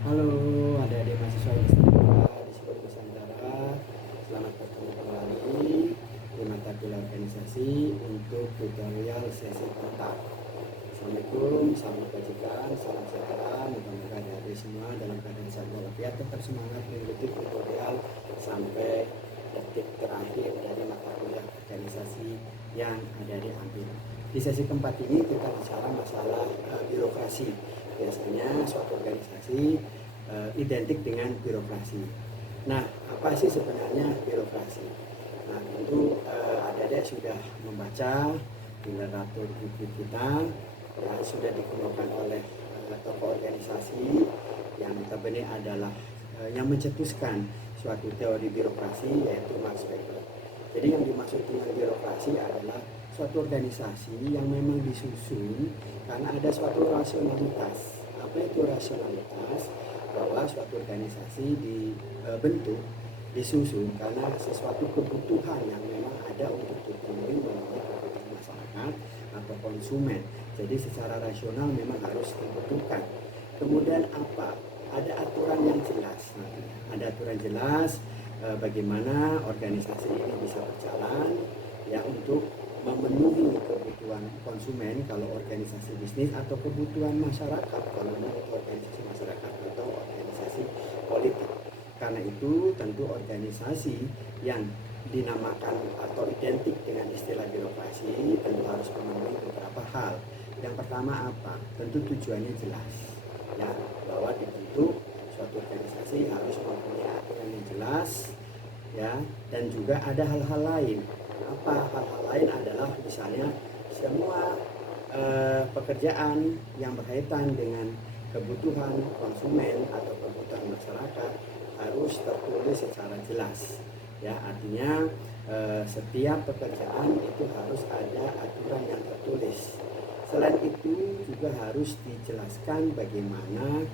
Halo adik-adik mahasiswa yang setia di seluruh Nusantara. Selamat bertemu kembali di mata kuliah organisasi untuk tutorial sesi keempat. Assalamualaikum, salam kebajikan, salam sejahtera. Moga-moga adik-adik semua dalam keadaan sehat walafiat, tetap semangat mengikuti tutorial sampai detik terakhir dari mata kuliah organisasi yang adik-adik ambil. Di sesi keempat ini kita bicara masalah birokrasi. Biasanya suatu organisasi identik dengan birokrasi. Nah, apa sih sebenarnya birokrasi? Nah, tentu adik-adik sudah membaca di literatur buku kita yang sudah dikeluarkan oleh tokoh organisasi yang notabene adalah yang mencetuskan suatu teori birokrasi, yaitu Max Weber. Jadi yang dimaksud dengan birokrasi adalah suatu organisasi yang memang disusun karena ada suatu rasionalitas. Apa itu rasionalitas? Bahwa suatu organisasi dibentuk, disusun karena sesuatu kebutuhan yang memang ada untuk dipenuhi oleh kebutuhan masyarakat atau konsumen. Jadi secara rasional memang harus dibutuhkan. Kemudian apa? Ada aturan yang jelas. Ada aturan jelas bagaimana organisasi ini bisa berjalan ya untuk memenuhi kebutuhan konsumen kalau organisasi bisnis, atau kebutuhan masyarakat kalau itu organisasi masyarakat atau organisasi politik. Karena itu tentu organisasi yang dinamakan atau identik dengan istilah birokrasi tentu harus memenuhi beberapa hal. Yang pertama apa? Tentu tujuannya jelas ya, bahwa dibentuk suatu organisasi harus mempunyai aturan yang jelas ya, dan juga ada hal-hal lain. Apa hal-hal lain? Adalah misalnya semua pekerjaan yang berkaitan dengan kebutuhan konsumen atau kebutuhan masyarakat harus tertulis secara jelas ya, artinya setiap pekerjaan itu harus ada aturan yang tertulis. Selain itu juga harus dijelaskan bagaimana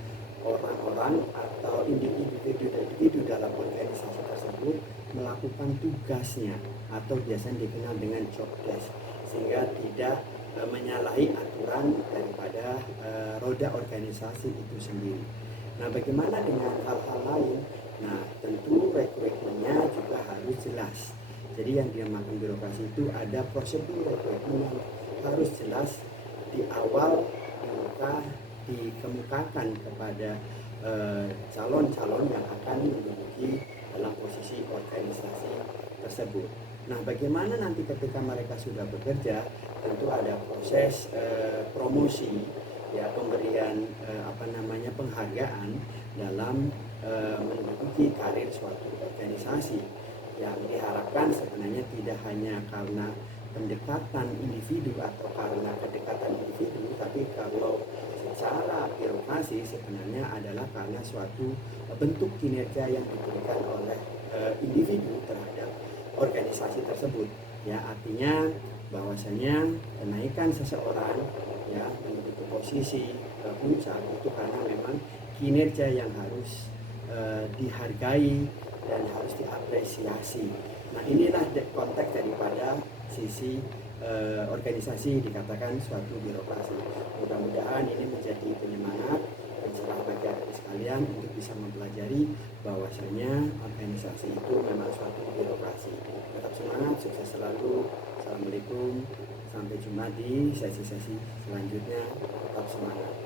orang-orang atau individu dalam organisasi tersebut melakukan tugasnya atau biasanya dikenal dengan job desk, sehingga tidak menyalahi aturan daripada roda organisasi itu sendiri. Nah, bagaimana dengan hal-hal lain? Nah, tentu rekrutmennya juga harus jelas. Jadi yang dinamakan birokrasi itu ada prosedur rekrutmen yang harus jelas di awal maka dikemukakan kepada calon-calon yang akan menduduki dalam posisi organisasi tersebut. Nah, bagaimana nanti ketika mereka sudah bekerja? Tentu ada proses promosi ya, pemberian penghargaan dalam menduduki karir suatu organisasi, yang diharapkan sebenarnya tidak hanya karena pendekatan individu atau karena kedekatan individu, tapi kalau secara birokrasi sebenarnya adalah karena suatu bentuk kinerja yang diberikan oleh individu terhadap organisasi tersebut ya, artinya bahwasanya kenaikan seseorang ya menuju posisi puncak itu karena memang kinerja yang harus dihargai dan harus diapresiasi. Nah, inilah konteks daripada sisi organisasi dikatakan suatu birokrasi. Mudah-mudahan ini menjadi penyemangat dan cerah bagi adik sekalian untuk bisa mempelajari bahwasanya organisasi itu memang suatu birokrasi. Tetap semangat, sukses selalu. Assalamualaikum, sampai jumpa di sesi-sesi selanjutnya. Tetap semangat.